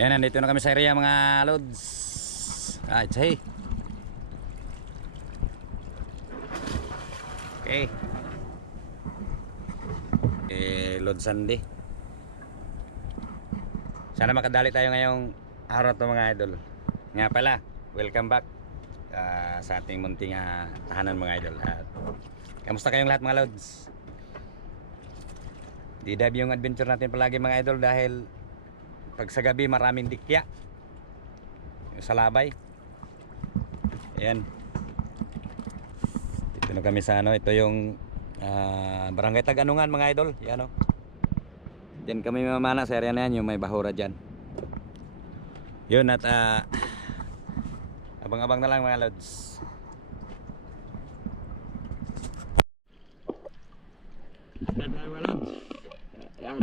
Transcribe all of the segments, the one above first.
Ayan, nandito na kami sa area mga lods. It's hey. Okay. Load Sunday. Sana makadali tayo ngayong araw to mga idol. Nga pala, welcome back sa ating munting tahanan mga idol. At kamusta kayong lahat mga lods? Di-dive yung adventure natin palagi mga idol dahil pag sa gabi maraming dikya sa labay. Ayan. Dito na kami sa ito yung Barangay Taganungan mga idol. Yan o. Diyan kami mamana sa area na yan, yung may bahura dyan. Yun at abang-abang na lang mga lods. Yan tayo mga lods. Ayan.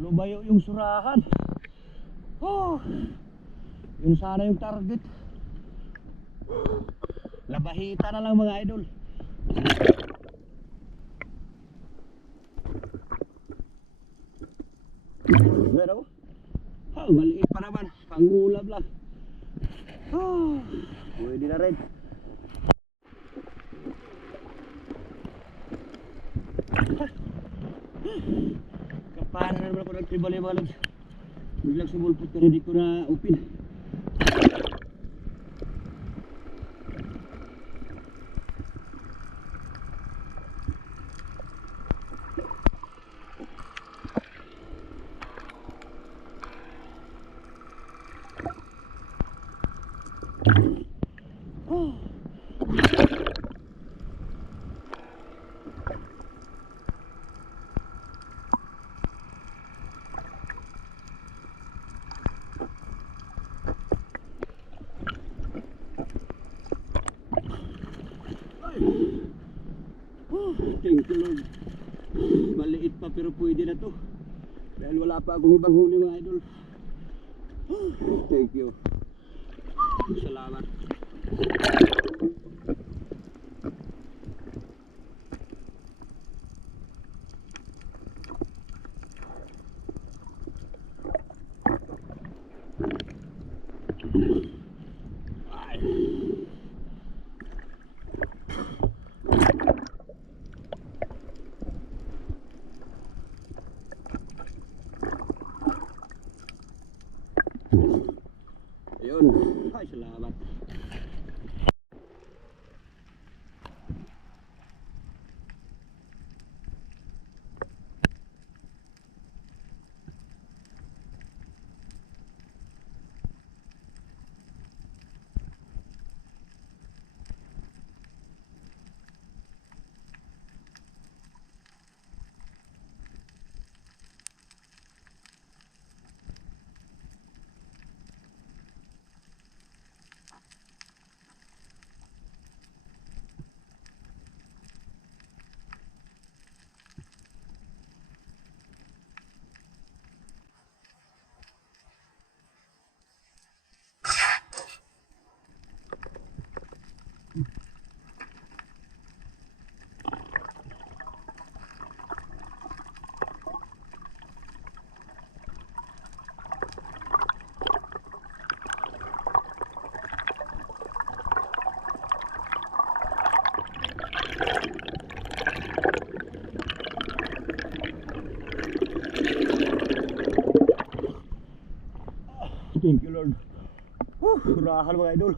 Lumayo yung surahan. Yun sana yung target. Labahita na lang mga idol. Pero maliit pa naman, pangulab lang. Pwede na rin. Kapanan na naman ako nagtribal-ibalag. Biglang sumulpot pero hindi ko na upin. Thank you Lord. Maliit pa pero pwede na to. Dahil wala pa akong ibang huli mga idol. Thank you. Salamat. Ayun. Ay, salamat. Thank you Lord. Surahan mga idol.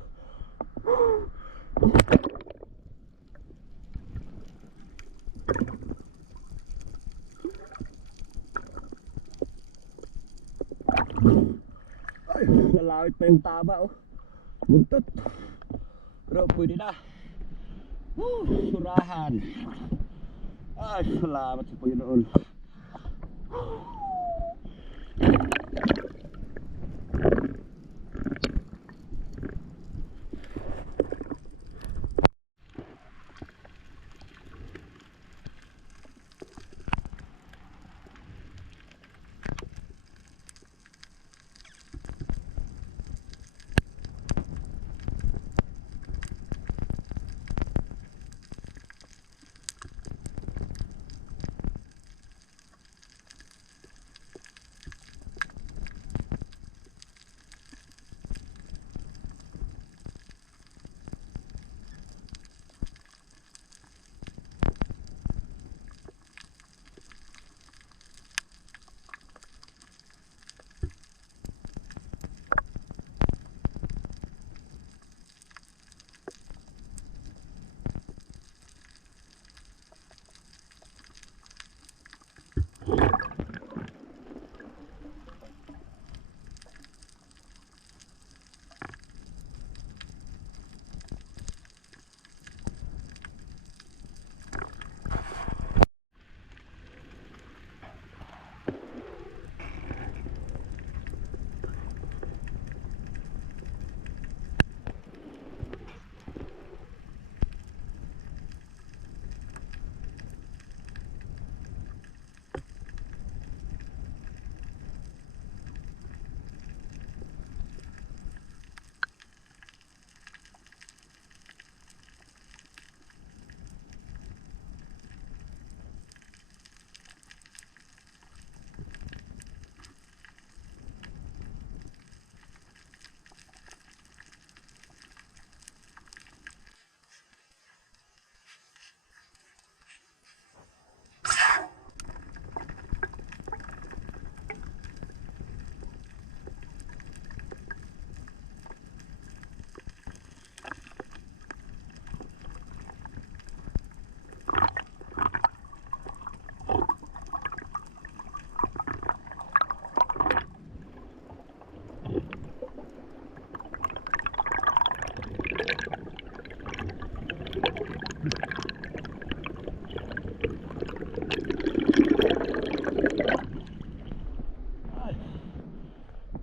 Ay, nalawit pa yung taba oh. Buntot. Pero pwede na. Surahan. Ay, salamat sa Panginoon.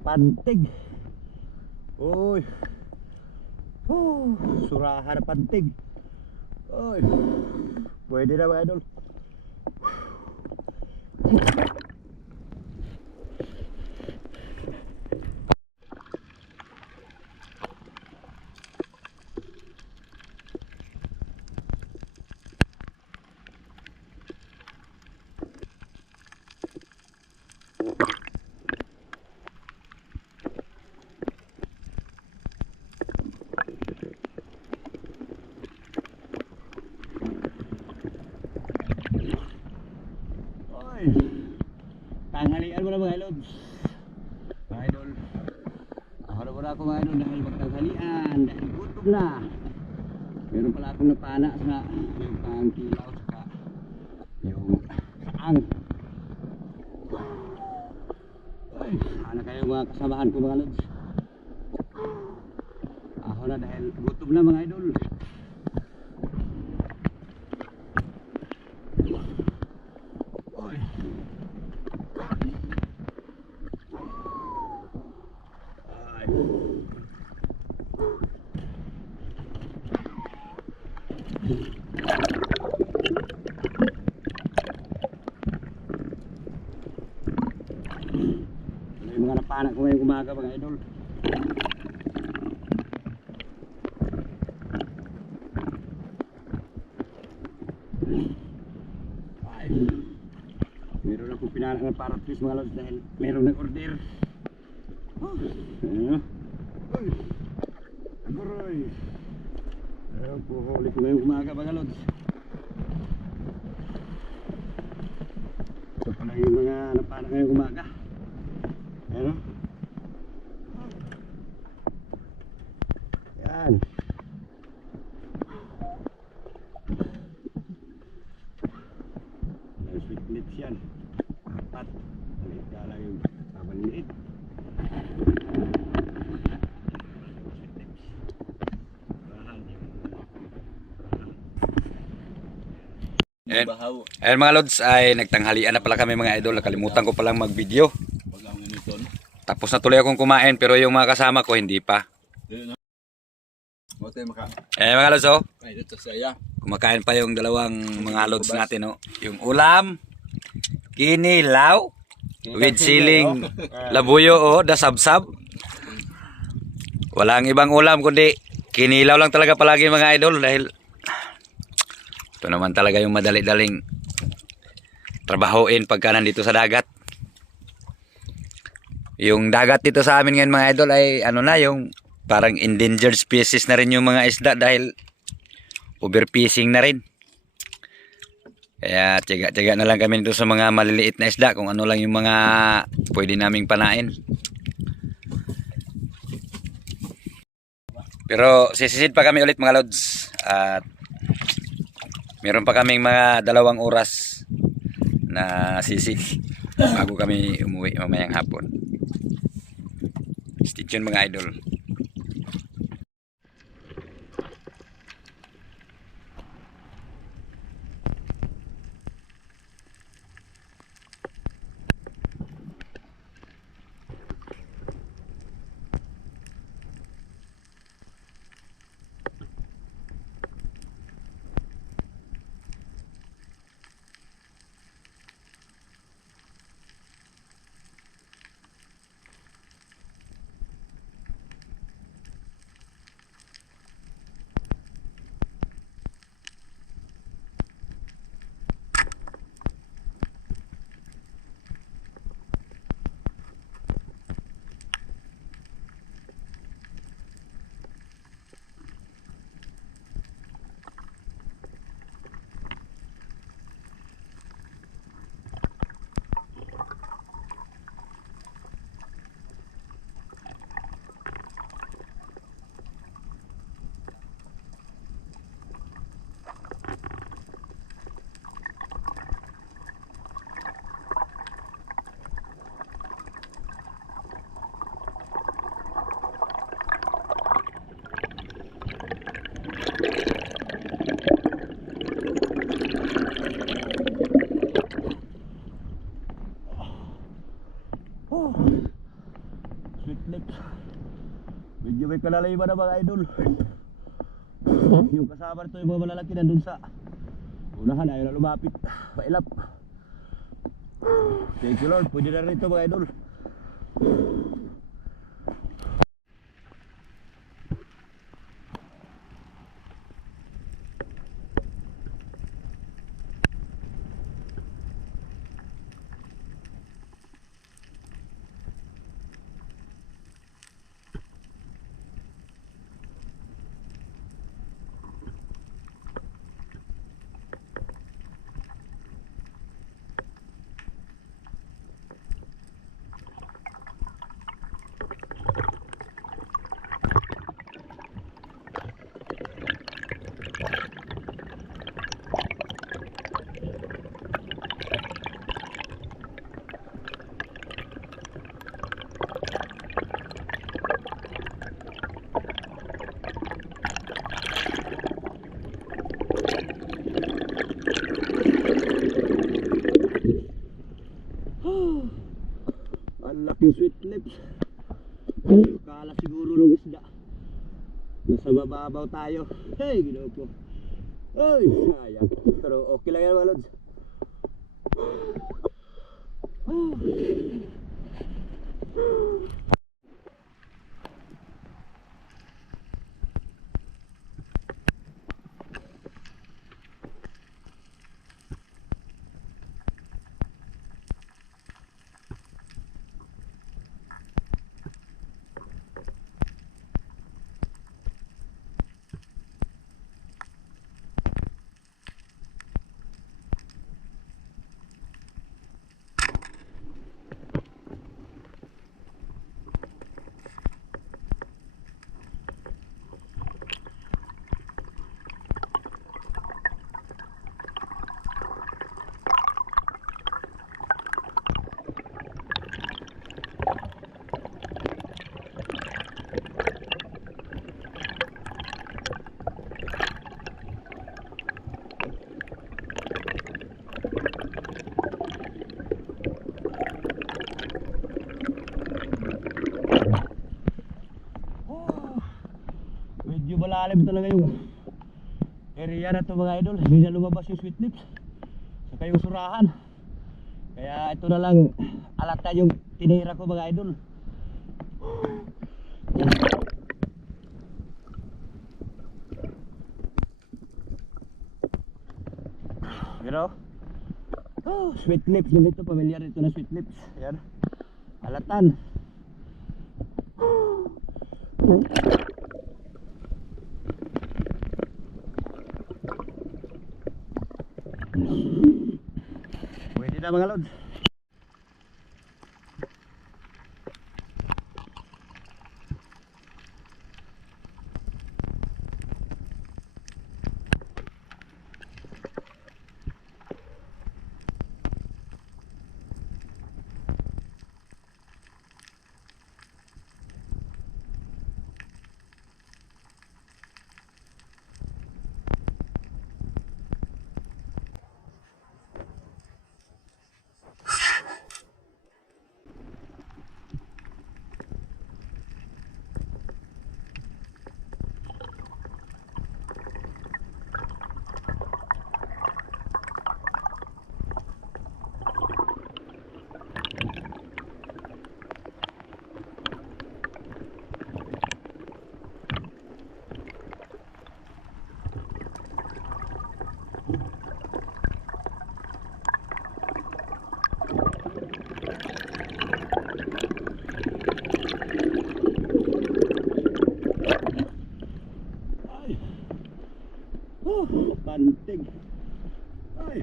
Pantig. Uy. Surahan na pantig. Uy. Pwede na mga idol. Tanghalian mo na mga idol. Mga idol, ako na muna ako mga idol dahil magtanghalian, dahil gutom na. Meron pala akong napana sa yung pangkilaw saka yung saang. Ay, sana kayo mga kasamahan ko mga lods. Ako na dahil gutom na mga idol. Yung mga napana ko ngayong umaga mga idol. Ay, meron akong pinana ng paratis mga lods dahil meron ng order. Ay, agoy. Ayun po, huli ko ngayong umaga mga lods. Ito pala yung mga napana ngayong umaga. Ayun. Ayan. Bahaw. Ayan mga lods, ay nagtanghalian na pala kami mga idol. Nakalimutan ko palang mag-video. Wag ang initon. Tapos na tuloy akong kumain pero yung mga kasama ko hindi pa. Mo tayo maka. Ayan mga lods, oh. Ay dito saya. Kumakain pa yung dalawang mga lods natin, oh. Yung ulam, kinilaw, with siling labuyo, oh, dasabsab. Walang ibang ulam kundi kinilaw lang talaga palagi mga idol dahil ito naman talaga yung madali-daling trabahoin pagka nandito sa dagat. Yung dagat dito sa amin ngayon mga idol ay ano na, yung parang endangered species na rin yung mga isda dahil overfishing na rin. Kaya tiyaga-tiyaga na lang kami dito sa mga maliliit na isda kung ano lang yung mga pwede naming panain. Pero sisisid pa kami ulit mga lods at meron pa kaming mga 2 oras na sisid bago kami umuwi mamayang hapon. Stay tuned mga idol. Oh. Sweet lips. Medyo may kalalaiban na mga idol. Yung kasama nito yung mga malalaki nandun sa unahan, ayaw na lumapit. Pailap. Thank you Lord. Pwede na rin ito mga idol. Ang laking sweet lips. Kala siguro ng isda. Nasa mababaw tayo. Hey, ginawa ko. Ay, sayang. Pero okay lang yan mga lods. malalim talaga yung area na to mga idol. Hindi na lumabas yung sweet lips saka yung surahan. Kaya ito na lang alata yung tinira ko mga idol. Pero sweet lips din ito, pamilyar ito na sweet lips. Ayan, alatan. Pwede na mga lods. Pantig. Ay.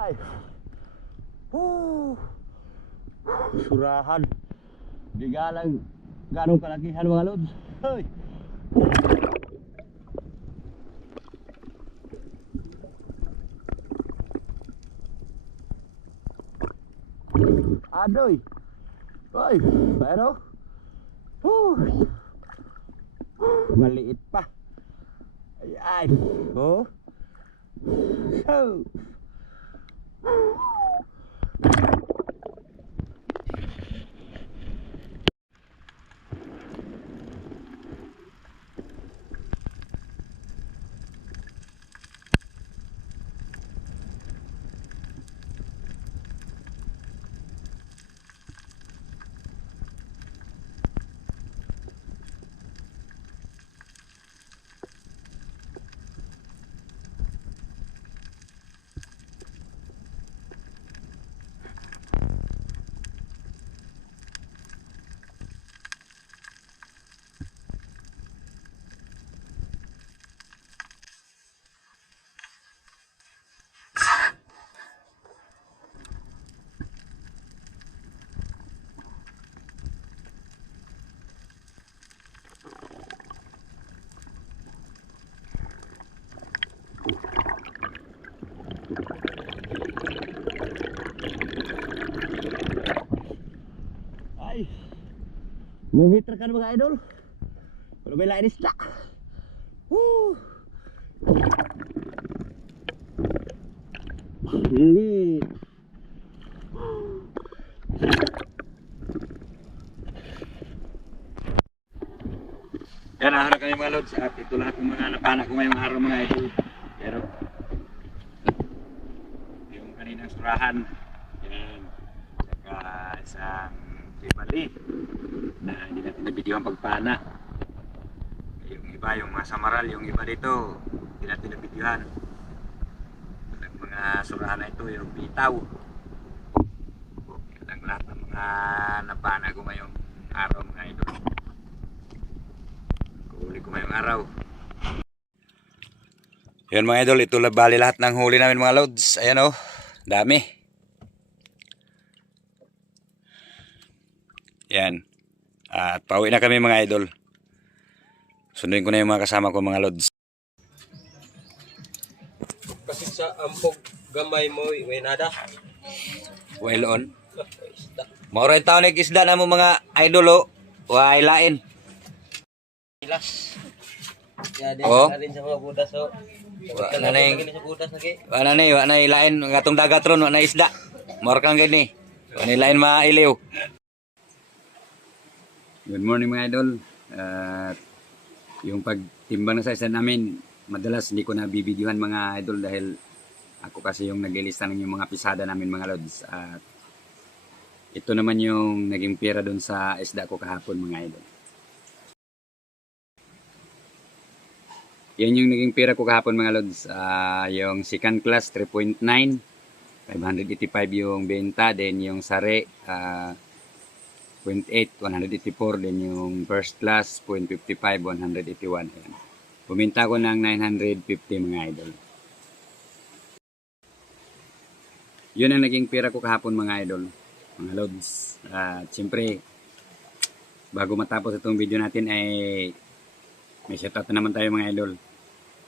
Ay. Surahan. Di galang ganong kalakihan mga lods. Hoy. Adoy. Hoy, pero maliit pa. Ay. Oh. So. Ay. Mumitra ka na mga idol. Pero may lain isda. Woo. Hindi. Yan, naharap kami mga lods. At ito lahat ng mga napana ko ngayong araw mga idol. Pero yung kaninang surahan, yan, saka isang sibali na hindi natin nabidyo ang pagpana. Yung iba, yung mga samaral, yung iba dito, hindi natin nabidyohan. Ang mga surahan na ito, yung bitaw. Yan ang lahat ng mga napana ko ngayong araw mga idol. Huli ko ngayong araw. Yun mga idol, ito bali lahat ng huli namin mga loads. Ayan oh, dami. Yan. At pauwi na kami mga idol. Sunduin ko na yung mga kasama ko mga loads. Kasi sa ampog gamay mo, may nada. Well on. Mauray taon isda na mo mga idol oh. Way lain. Ilas. Ya, di Oh. na rin sa mga budas so. Wala na yung Sa budas lagi. wala na ilain ng atong dagat ron, wala na isda. More kang gani. Wala ilain mailiw. Good morning mga idol. At yung pagtimbang na sa isa namin, madalas hindi ko na bibidyohan mga idol dahil ako kasi yung nag-ilista ng yung mga pisada namin mga lods. At ito naman yung naging pera doon sa isda ko kahapon mga idol. Yan yung naging pera ko kahapon mga lods. Yung second class 3.9, 585 yung benta. Then yung sare 0.8, 184. Then yung first class 0.55, 181. Ayan. Puminta ko ng 950 mga idol. Yun ang naging pera ko kahapon mga idol, mga lods. Siyempre, bago matapos itong video natin ay may shoutout na naman tayo mga idol.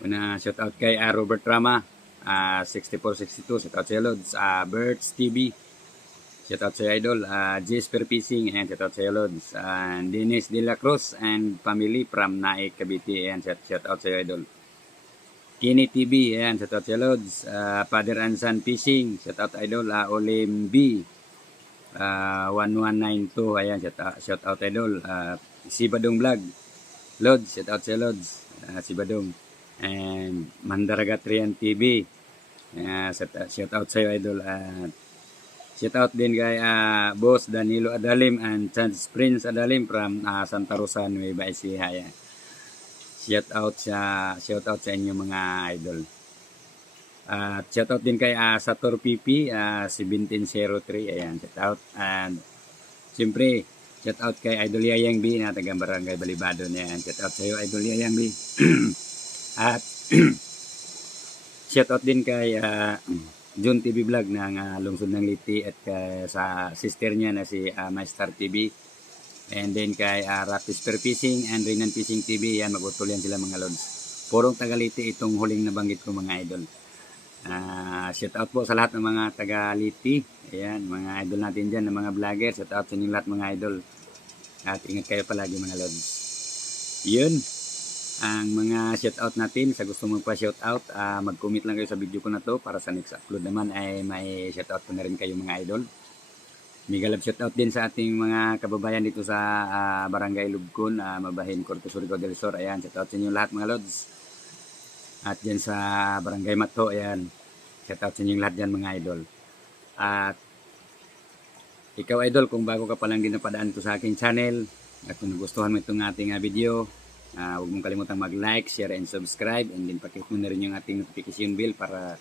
Una, shoutout kay Robert Rama, 6462, shoutout sa lods. Berts TV, shoutout sa idol. Jesper Fishing, and shoutout sa lods. Dennis De La Cruz and family from Naik, Cavite, and shoutout sa idol. Kini TV, ayan, shoutout sa lods. Father and Son Fishing, shoutout idol. Olim B, 1192, ayan, shoutout idol. Si Badong Vlog, Lods, shoutout sa Lods, si Badong. And Mandaragat Rian TV, shoutout sa iyo idol. Shoutout din kay Boss Danilo Adalim and Chance Prince Adalim from Santa Rosa, Nueva Ecija. Shoutout sa inyo mga idol. At shoutout din kay Sator PP 1703, ayan, shoutout. And siyempre shoutout kay Idol Yayang B na taga Barangay Balibado na yan. Shoutout sa iyo Idol Yayang B. At shoutout din kay John TV Vlog ng Lungsod ng Liti at sa sister niya na si Master TV. And then kay Rapis Per Fishing and Renan Fishing TV. Yan, mag-utol yan sila mga lods. Purong taga Liti itong huling nabanggit ko mga idol. Shoutout po sa lahat ng mga taga Liti. Ayan, mga idol natin dyan, ng mga vlogger. Shoutout sa inyong lahat mga idol. At ingat kayo palagi mga lods. Yun ang mga shoutout natin. Sa gusto mong pa-shoutout, mag-comment lang kayo sa video ko na to para sa next upload naman ay may shoutout ko na rin kayo mga idol. Mega love shoutout din sa ating mga kababayan dito sa Barangay Lubcon, Mabahin, Corte Surigao del Sur. Ayan, shoutout sa inyo lahat mga lods. At dyan sa Barangay Mato, ayan, shoutout sa inyo lahat dyan mga idol. At ikaw idol, kung bago ka pa lang din napadaan to sa aking channel at kung nagustuhan mo itong ating video, huwag mong kalimutang mag-like, share, and subscribe, and din pakit mo na rin yung ating notification bell para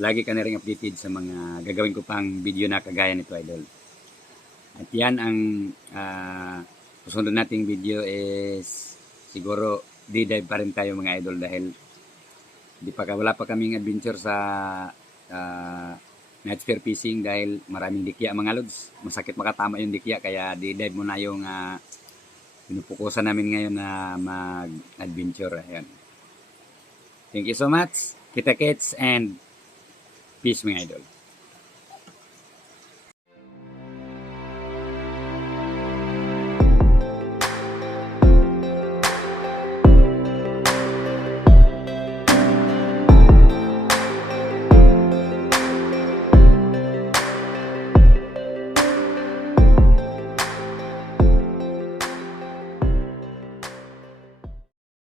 lagi ka na rin updated sa mga gagawin ko pang video na kagaya nito idol. At yan ang susunod nating video is siguro di-dive pa rin tayo mga idol dahil wala pa kaming adventure sa night spear fishing dahil maraming dikya mga lods. Masakit makatama yung dikya kaya di-dive muna yung pinupukusan namin ngayon na mag-adventure. Ayan. Thank you so much. Kita-kits and peace mga idol.